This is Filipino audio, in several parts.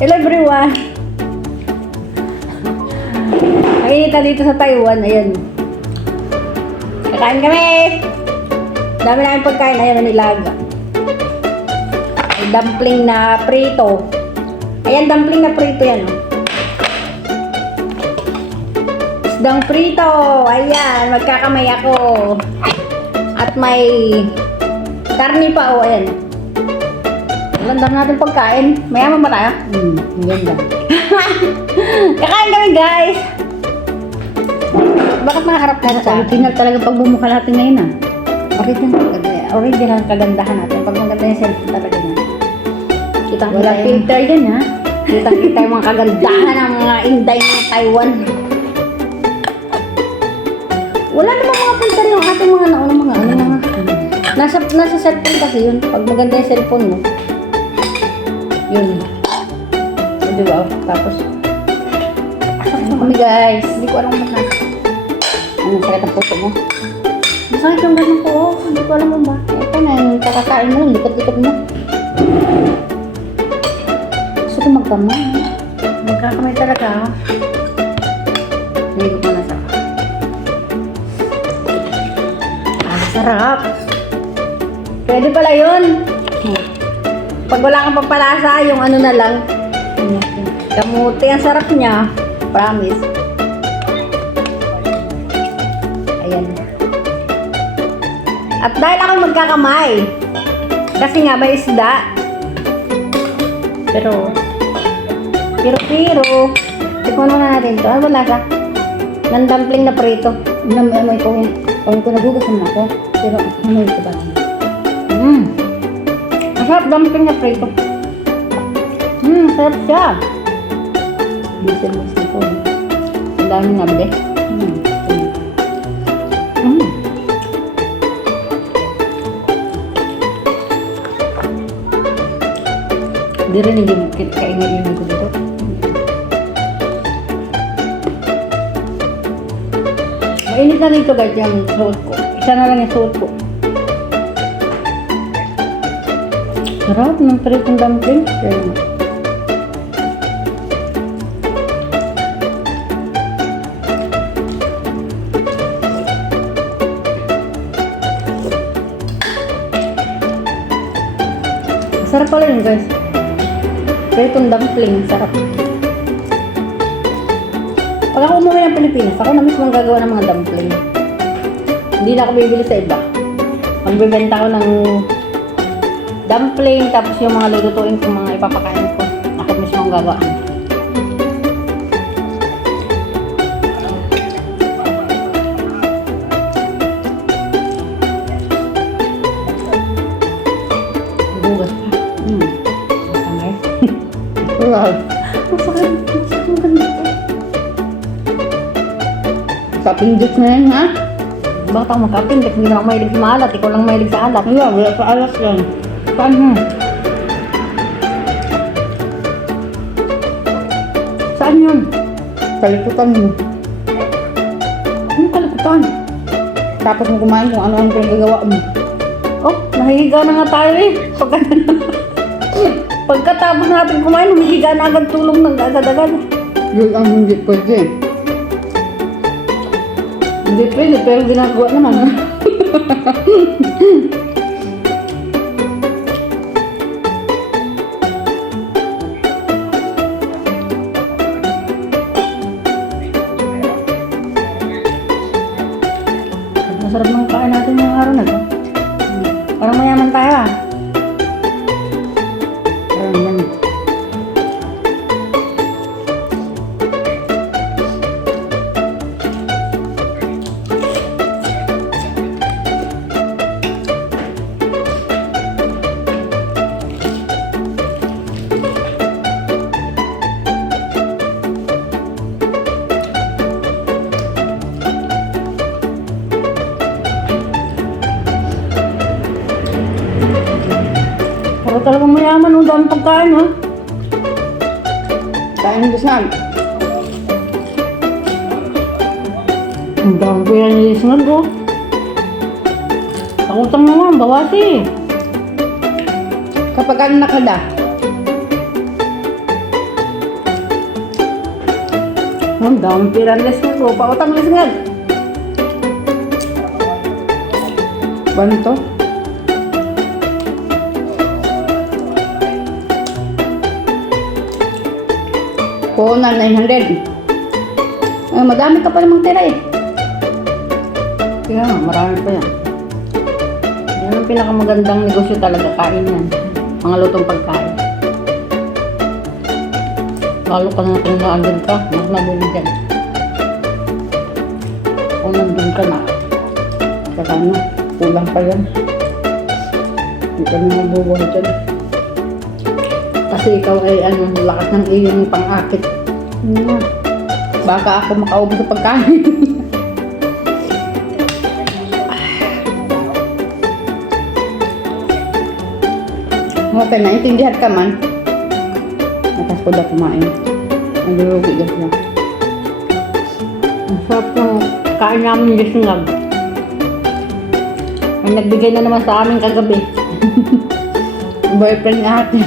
Hello everyone! Nakikita dito sa Taiwan, ayan. Kakain kami! Dami namin pagkain, ayan, nilaga. Ay, dumpling na prito. Ayan, dumpling na prito yan, oh. Isdang prito! Ayan, magkakamay ako. At may karni pa, oh, ayan. Landam natin pagkain. Mayaman ba tayo? Ganda. Kakain kami, guys! Bakit nakaharap tayo sa original talaga pag bumukha natin ngayon, ah? Original kagandahan natin. Pag maganda yung cellphone talaga niya. Kitang wala filter yan, ha? Kitang-kita yung mga kagandahan ng mga inday ng Taiwan. Wala namang mga filter yung ating mga naunang mga ano mga. Nasa cellphone kasi yun. Pag maganda yung cellphone mo. Yun. Diba? Tapos kami guys. Hindi ko alam kung anong sakit ang puso mo. Masakit yung ganun ko. Hindi ko alam mo ba. Ito na yung kakakain mo. Likot-likot mo. Gusto ko magkamay. Magkakamay talaga. Hindi ko na sarap. Sarap. Pwede pala yun. Pag wala kang papalasa, yung ano na lang. Kamuti. Ang sarap niya. Promise. Ayan. At dahil ako magkakamay, kasi nga may isda. Pero, tikman muna natin ito. Ano ba lasa? Ng dumpling na prito. Amoy ko nagugasan ako. Pero, amoy ko ba? Masarap dumpling na prito. Sarap siya. Diesel ko. Ang dami nabili. Hindi rin hindi kainin ko dito. Mainit na dito guys yung suot ko. Isa na lang yung suot ko. Sarap ng pritong dumpling. Sarap pala yun guys. Pritong dumpling. Sarap. Pag ako umuwi ng Pilipinas, ako na mismo ang gagawa ng mga dumpling. Hindi na ako bibili sa iba. Magbibenta ko ng dumpling, tapos yung mga lulutuin ko, mga ipapakain ko. Ako mismo ang gagawa. Bugas pa. Wow. Masakit. Masakit ang ganda. Kapindik na yan, ha? Bakit ako magkapindik? Hindi na ako mahilig sa maalat. Ikaw lang mahilig sa alat. Wala sa alas lang. Saan mo? Saan yun? Kalikutan mo. Anong kalikutan? Tapos mo kumain kung ano-ano kung gagawa mo. Oh, nahihiga na nga tayo eh. Pagkatapos natin kumain, humihiga na agad tulong ng agad-agad. Yun ang hindi pwede. Hindi pwede, pero ginagawa naman. Masarap ng kain natin yung araw na to. Parang mayaman tayo ah. Parang yan. Pero talagang mayaman, ang dami pagkain, ha? Kain ng dasal. Ang dami ko yan yung isunod, oh. Takutang naman, bawasi. Kapag ano nakada? Dami piranles ko. Pautang les nga. Banto. Oo na, 900. Madami ka pa namang tira eh. Kaya nga, marami pa yan. Yan ang pinakamagandang negosyo talaga, kain yan. Mga lutong pagkain. Lalo ka na kung naandun ka, mas mabili dyan. Kung nandun ka na, saka na, kulang pa yan. Hindi ka na mabubuhay dyan. Kasi ikaw ay lakas ng iyong pang-akit. Baka ako makaubos sa pagkain. Okay, naintindihan ka man. Natas ko na kumain. Nagulugi na siya. Ang sarap ng kain namin yung singag. May nagbigay na naman sa amin kagabi. Boyfriend nga atin.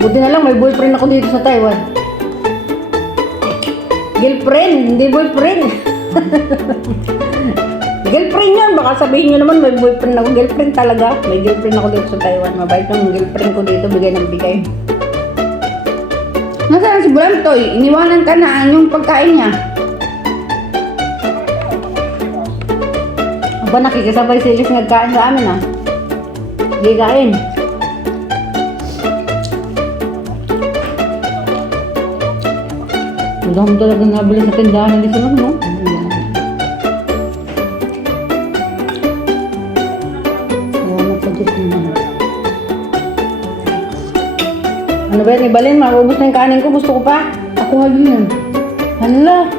Buti na lang may boyfriend ako dito sa Taiwan. Girlfriend, hindi boyfriend. Girlfriend yan. Baka sabihin nyo naman may boyfriend ako. Girlfriend talaga. May girlfriend ako dito sa Taiwan. Mabait yung girlfriend ko dito. Bigay ng bigay. Nasaan si Bulantoy? Iniwanan ka na yung pagkain niya. Aba, nakikisabay si Ilis nagkain sa amin ah. Hindi kain. Ang dami talaga nabili sa tindahan ng lisunod, no? Salamat sa Diyos naman. Ano ba yan? Ibalin, maubos na yung kanin ko. Gusto ko pa. Ako hagi yan. Hala.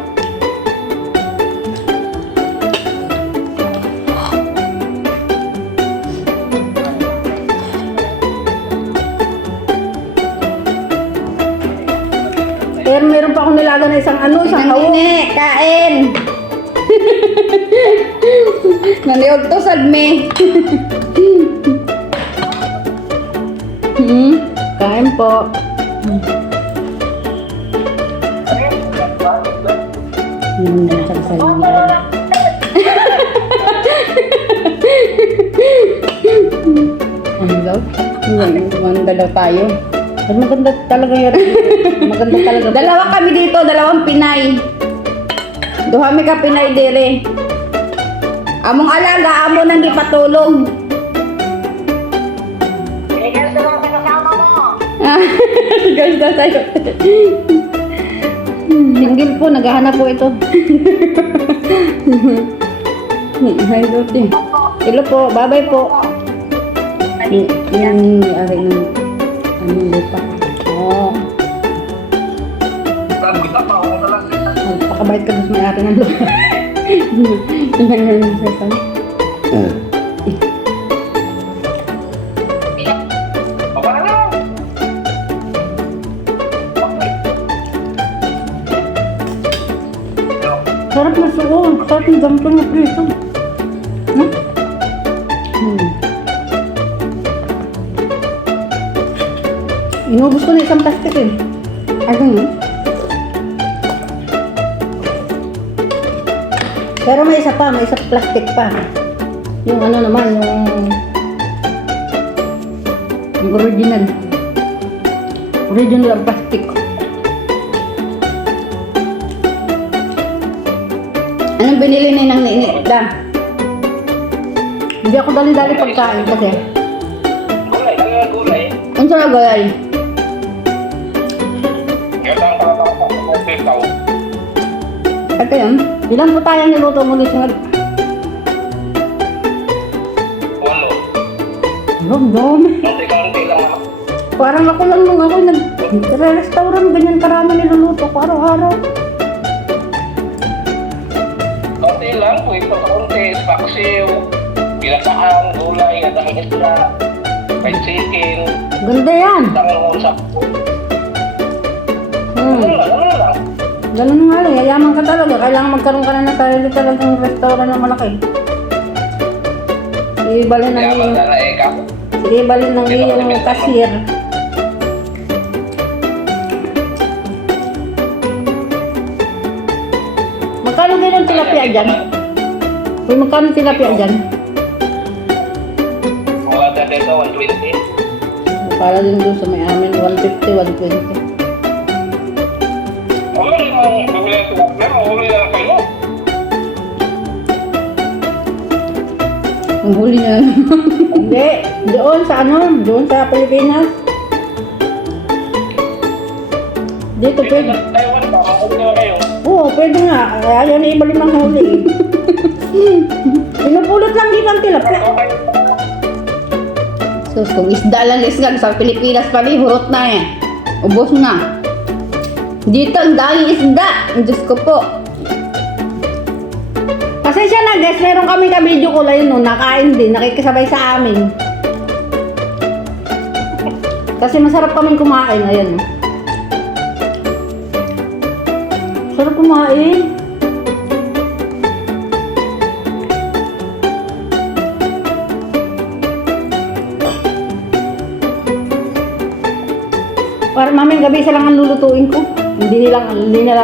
Pero meron pa akong nilaga na isang isang hawak. Kain! Naniog to, sadme. Kain po. Ano daw? Maganda daw tayo. Maganda talaga yan. Maganda talaga. Dalawa kami dito, dalawang Pinay. Duhami ka Pinay dire. Among alaga, amo nang di patulog. Guys, na lang kasama mo. Guys, na tayo. Single po, naghahanap po ito. Hi, Loti. Hello po, bye-bye po. Yan yung ari ng lupa. Oo. Pakabait ka doon sa may ari ng lupa. Yan yung sasabi. Sarap na suon. Sarap yung ganito na prito. Inubos ko na isang plastic eh. Ay, ganyan. Pero may isa pa, may isang plastic pa. Yung ano naman, yung original. Original plastic. Anong binili na ng niinita? Hindi ako dali-dali pagkain kasi. Gulay, gulay. Ang sarap gulay. Ito yun. Ilan po tayo niluto mo dito? Ulo. Ang dami. Konti-konti lang ako. Parang ako lang nung ako nag-restaurant, ganyan karami niluluto ko araw-araw. Konti lang po ito. Konti, paksiw, pinataan, gulay, at ang isla, fried chicken, Ganda yan. tangon sa Ano lang. Ganun nga lang, yayaman ka talaga. Kailangan magkaroon ka na ng sarili talagang restaurant na malaki. Ibalin ng Kaya iyong, magdala ka. ibalin ng iyong cashier. tilapia dyan? Uy, magkano tilapia dyan? Mga dati ito, 120. Para din doon sa may amin, 150, 120. Wala rin mong bumili ng tilapia, mahuli na lang kayo. Ang huli niya. Hindi, doon sa doon sa Pilipinas. Dito Dito pwede. sa Taiwan pa, mahuli na kayo. Oo, pwede nga. Ayaw na iba limang huli. Pinupulot lang dito ang tilapia. So, kung isda lang isda sa Pilipinas pa rin, hurot na eh. Ubos na. Dito, ang daming isda. Diyos ko po. Pasensya na guys, meron kami ka-video ko lang yun, nakain din, nakikisabay sa amin. Kasi masarap kami kumain, ayan. Sarap kumain. Para maming gabi isa lang ang lulutuin ko. Hindi nila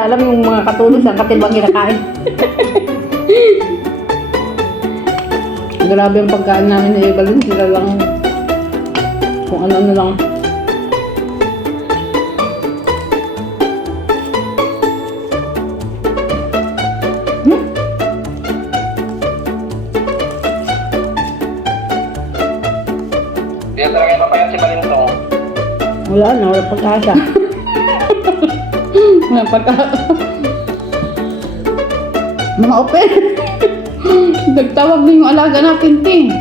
alam yung mga katulog sa katibang kinakain. Grabe ang pagkain namin ni Evelyn. Sila lang kung ano-ano lang. Dito talaga ito pa yan si Balintong. Wala na, wala pagkasa. Wala pagkasa. Mga open. Nagtawag na yung alaga natin, ting.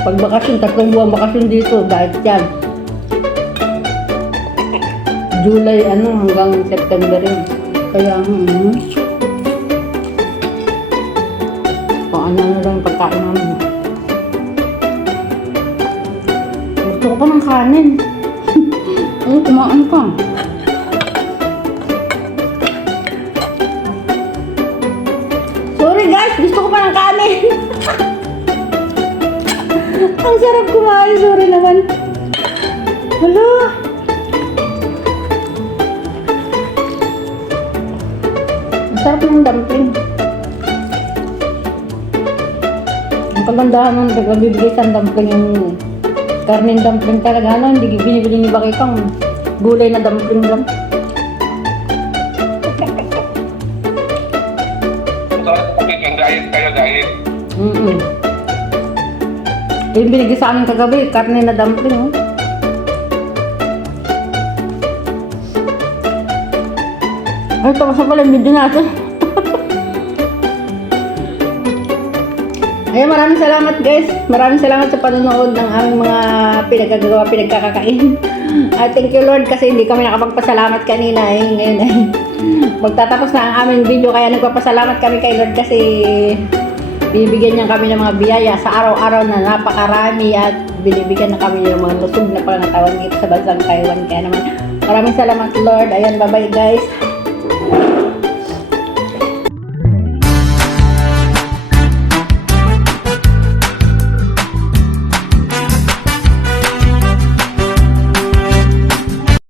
Pag bakasyon, 3 buwang bakasyon dito, dahil yan. July, hanggang September yun. Kaya, kung ano lang yung pagkain namin. Gusto ko pa ng kanin. Kumain ka. Sorry guys, gusto ko pa ng kanin. Ang sarap kumain, sorry naman. Hala. Ang sarap ng dumpling. Ang kagandahan ng nagbibigay sa dumpling yung karnin dumpling talaga. Hindi binibili ni Bakikang gulay na dumpling lang. Diet kayo, diet. Yung binigay sa amin kagabi, karne na dumpling, oh. Ay, tapos na pala yung video natin. Ay, maraming salamat guys. Maraming salamat sa panonood ng aming mga pinagkagagawa, pinagkakakain. Thank you Lord kasi hindi kami nakapagpasalamat kanina eh. Ngayon ay magtatapos na ang aming video kaya nagpapasalamat kami kay Lord kasi binibigyan niya kami ng mga biyaya sa araw-araw na napakarami at binibigyan na kami ng mga lusog na pangatawan dito sa bansang Taiwan. Kaya naman maraming salamat Lord. Ayan, bye-bye guys.